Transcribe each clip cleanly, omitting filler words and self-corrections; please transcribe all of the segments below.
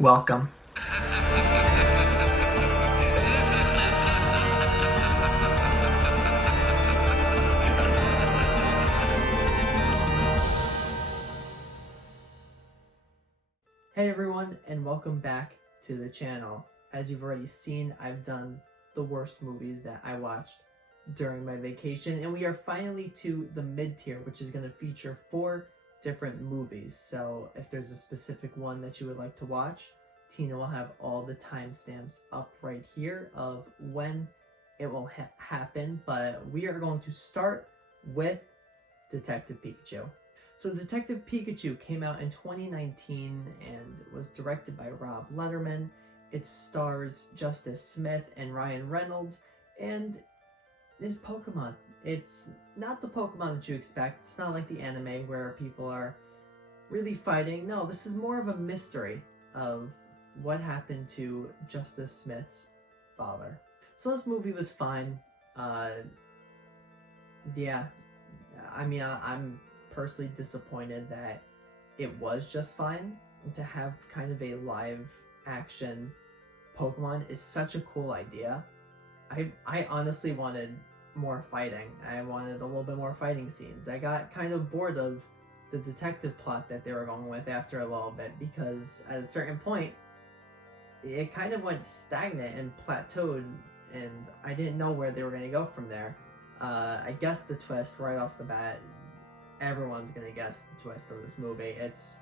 Welcome. Hey everyone, and welcome back to the channel. As you've already seen, I've done the worst movies that I watched during my vacation, and we are finally to the mid-tier, which is going to feature 4 different movies. So if there's a specific one that you would like to watch, Tina will have all the timestamps up right here of when it will happen, but we are going to start with Detective Pikachu. So Detective Pikachu came out in 2019 and was directed by Letterman. It stars Justice Smith and Ryan Reynolds, and is Pokemon. It's not the Pokemon that you expect. It's not like the anime where people are really fighting. No, this is more of a mystery of what happened to Justice Smith's father. So this movie was fine. Yeah, I mean, I'm personally disappointed that it was just fine. And to have kind of a live action Pokemon is such a cool idea. I honestly wanted more fighting. I wanted a little bit more fighting scenes. I got kind of bored of the detective plot that they were going with after a little bit, because at a certain point it kind of went stagnant and plateaued, and I didn't know where they were going to go from there. I guessed the twist right off the bat. Everyone's gonna guess the twist of this movie. It's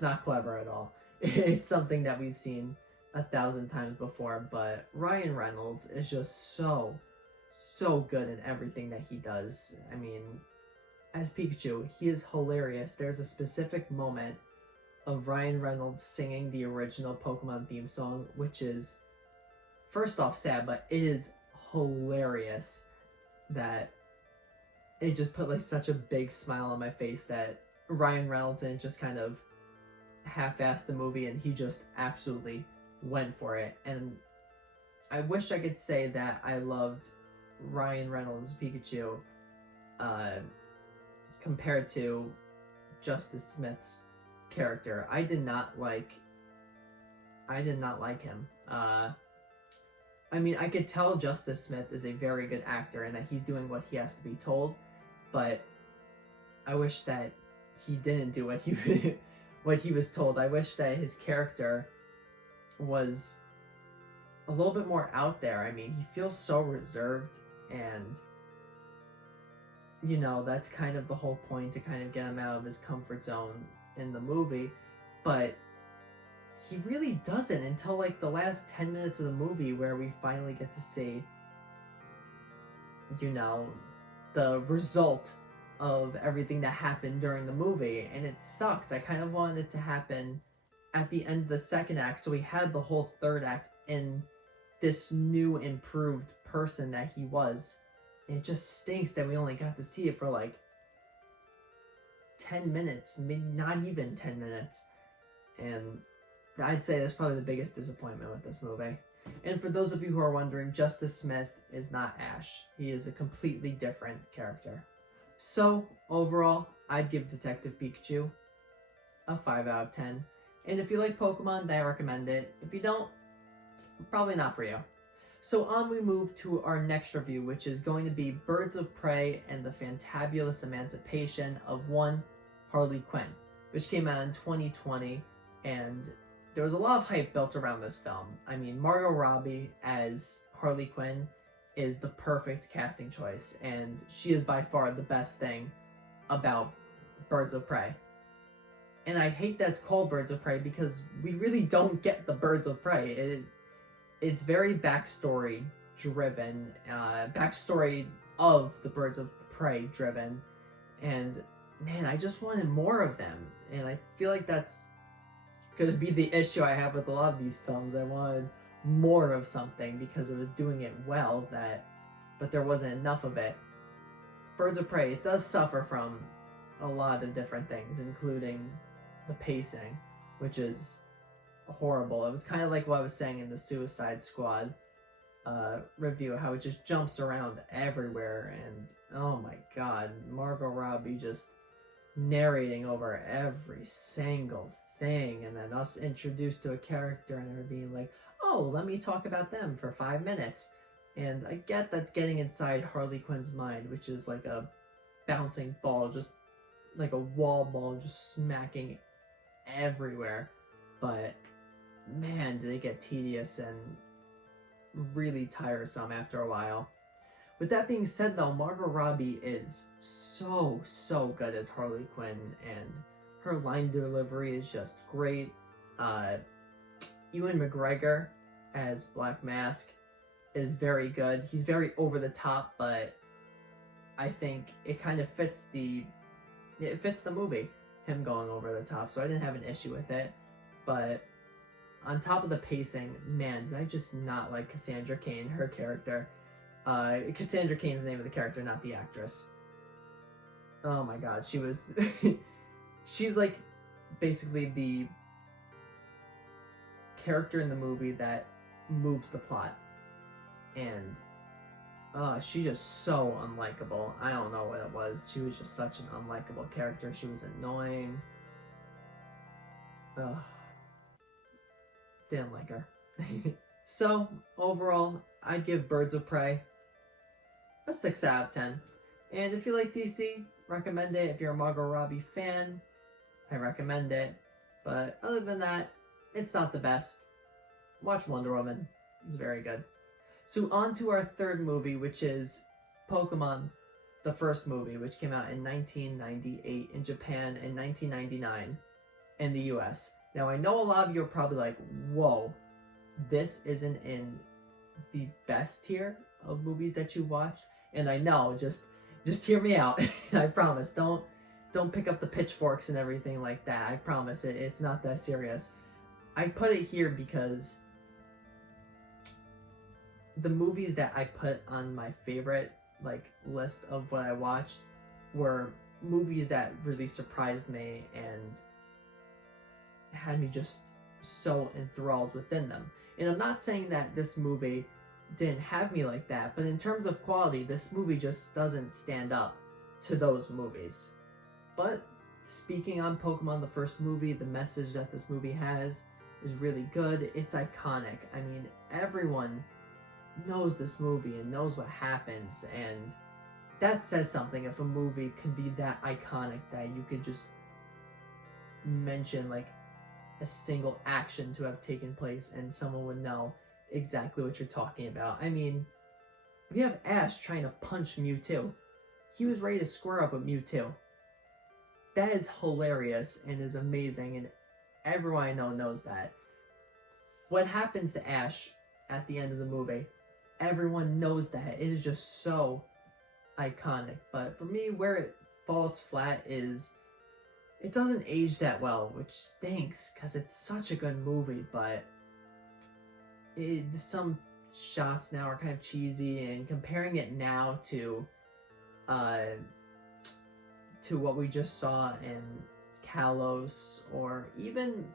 not clever at all. It's something that we've seen 1,000 times before, but Ryan Reynolds is just so good in everything that he does. I mean, as Pikachu, he is hilarious. There's a specific moment of Ryan Reynolds singing the original Pokemon theme song, which is, first off, sad, but it is hilarious. That it just put like such a big smile on my face that Ryan Reynolds didn't just kind of half-assed the movie, and he just absolutely went for it. And I wish I could say that I loved Ryan Reynolds' Pikachu compared to Justice Smith's character. I did not like him. I mean, I could tell Justice Smith is a very good actor and that he's doing what he has to be told, but I wish that he didn't do what he was told. I wish that his character was a little bit more out there. I mean, he feels so reserved, and that's kind of the whole point, to kind of get him out of his comfort zone in the movie, but he really doesn't until like the last 10 minutes of the movie, where we finally get to see the result of everything that happened during the movie, and it sucks. I kind of wanted it to happen at the end of the second act, so we had the whole third act in this new improved person that he was, and it just stinks that we only got to see it for like 10 minutes, maybe not even 10 minutes, and I'd say that's probably the biggest disappointment with this movie. And for those of you who are wondering, Justice Smith is not Ash. He is a completely different character. So, overall, I'd give Detective Pikachu a 5 out of 10. And if you like Pokemon, I recommend it. If you don't, probably not for you. So on we move to our next review, which is going to be Birds of Prey and the Fantabulous Emancipation of one Harley Quinn, which came out in 2020, and there was a lot of hype built around this film. I mean, Margot Robbie as Harley Quinn is the perfect casting choice, and she is by far the best thing about Birds of Prey. And I hate that's called Birds of Prey, because we really don't get the Birds of Prey. It's very backstory driven, backstory of the Birds of Prey driven, and man, I just wanted more of them, and I feel like that's gonna be the issue I have with a lot of these films. I wanted more of something because it was doing it well, but there wasn't enough of it. Birds of Prey, it does suffer from a lot of different things, including the pacing, which is horrible. It was kind of like what I was saying in the Suicide Squad review, how it just jumps around everywhere, and oh my god, Margot Robbie just narrating over every single thing, and then us introduced to a character and her being like, oh, let me talk about them for 5 minutes. And I get that's getting inside Harley Quinn's mind, which is like a bouncing ball, just like a wall ball, just smacking everywhere. But man, did it get tedious and really tiresome after a while. With that being said, though, Margot Robbie is so good as Harley Quinn, and her line delivery is just great. Ewan McGregor as Black Mask is very good. He's very over the top, but I think it kind of fits the movie, him going over the top, so I didn't have an issue with it. But on top of the pacing, man, did I just not like Cassandra Cain, her character. Cassandra Cain's the name of the character, not the actress. Oh my god, she was... she's like basically the character in the movie that moves the plot. And she's just so unlikable. I don't know what it was. She was just such an unlikable character. She was annoying. Ugh. Didn't like her. So, overall, I'd give Birds of Prey a 6 out of 10. And if you like DC, recommend it. If you're a Margot Robbie fan, I recommend it. But other than that, it's not the best. Watch Wonder Woman. It's very good. So on to our third movie, which is Pokemon, the first movie, which came out in 1998 in Japan and 1999 in the US. Now, I know a lot of you are probably like, whoa, this isn't in the best tier of movies that you've watched. And I know, just hear me out. I promise. Don't pick up the pitchforks and everything like that. I promise it's not that serious. I put it here because the movies that I put on my favorite list of what I watched were movies that really surprised me and had me just so enthralled within them. And I'm not saying that this movie didn't have me like that, but in terms of quality, this movie just doesn't stand up to those movies. But speaking on Pokemon, the first movie, the message that this movie has is really good. It's iconic. I mean, everyone knows this movie and knows what happens, and that says something. If a movie could be that iconic that you could just mention a single action to have taken place and someone would know exactly what you're talking about. I mean, we have Ash trying to punch Mewtwo. He was ready to square up with Mewtwo. That is hilarious and is amazing, and everyone I know knows that. What happens to Ash at the end of the movie, everyone knows that. It is just so iconic. But for me, where it falls flat is it doesn't age that well, which stinks because it's such a good movie, but some shots now are kind of cheesy, and comparing it now to what we just saw in Kalos or even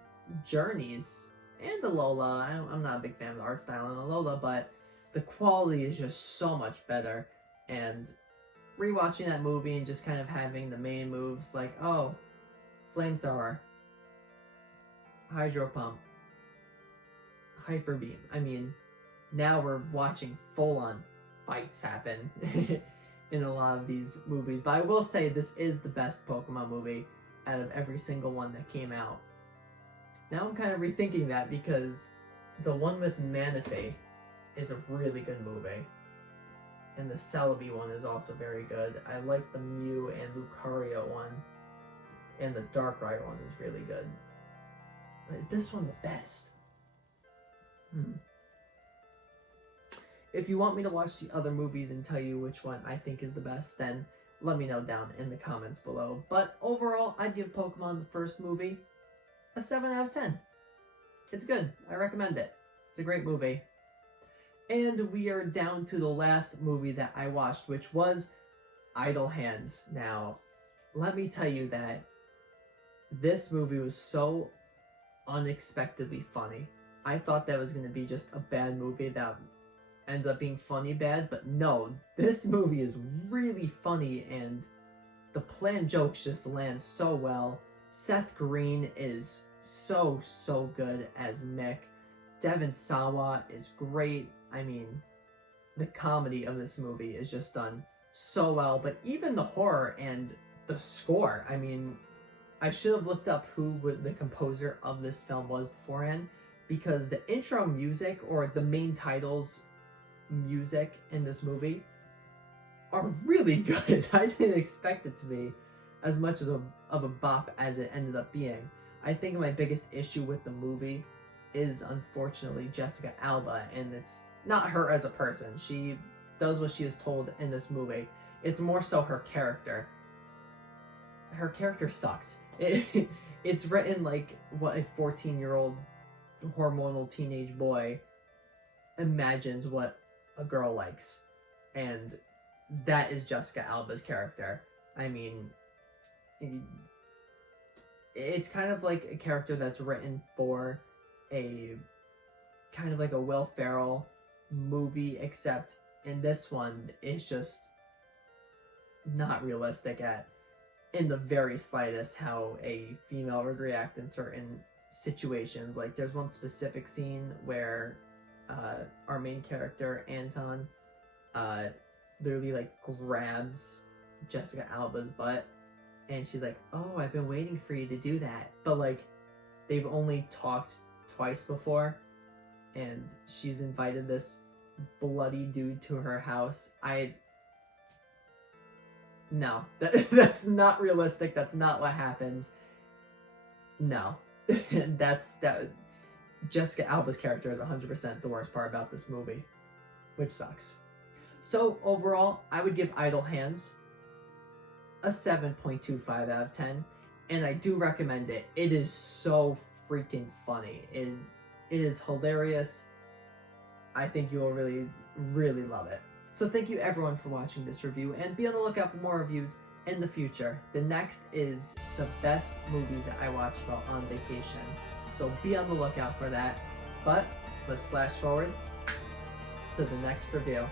Journeys and Alola. I'm not a big fan of the art style in Alola, but the quality is just so much better. And rewatching that movie and just kind of having the main moves like, oh, Flamethrower, Hydro Pump, Hyper Beam. I mean, now we're watching full-on fights happen in a lot of these movies. But I will say this is the best Pokemon movie out of every single one that came out. Now I'm kind of rethinking that because the one with Manaphy is a really good movie. And the Celebi one is also very good. I like the Mew and Lucario one. And the Darkrai one is really good. But is this one the best? If you want me to watch the other movies and tell you which one I think is the best, then let me know down in the comments below. But overall, I'd give Pokemon the first movie a 7 out of 10. It's good. I recommend it. It's a great movie. And we are down to the last movie that I watched, which was Idle Hands. Now, let me tell you that this movie was so unexpectedly funny. I thought that was going to be just a bad movie that ends up being funny bad, but no, this movie is really funny and the planned jokes just land so well. Seth Green is so good as Mick. Devon Sawa is great. I mean, the comedy of this movie is just done so well, but even the horror and the score, I mean, I should have looked up who the composer of this film was beforehand, because the intro music, or the main title's music in this movie, are really good. I didn't expect it to be as much of a bop as it ended up being. I think my biggest issue with the movie is, unfortunately, Jessica Alba, and it's not her as a person. She does what she is told in this movie. It's more so her character. Her character sucks. It's written like what a 14-year-old hormonal teenage boy imagines what a girl likes. And that is Jessica Alba's character. I mean, it's kind of like a character that's written for a kind of like a Will Ferrell movie, except in this one it's just not realistic in the very slightest how a female would react in certain situations. Like, there's one specific scene where our main character Anton literally like grabs Jessica Alba's butt, and she's like, "Oh, I've been waiting for you to do that," but like they've only talked twice before, and she's invited this bloody dude to her house. No, that's not realistic. That's not what happens. No. Jessica Alba's character is 100% the worst part about this movie, which sucks. So overall, I would give Idle Hands a 7.25 out of 10, and I do recommend it. It is so freaking funny. It is hilarious. I think you will really, really love it. So thank you everyone for watching this review, and be on the lookout for more reviews in the future. The next is the best movies that I watched while on vacation. So be on the lookout for that. But let's flash forward to the next review.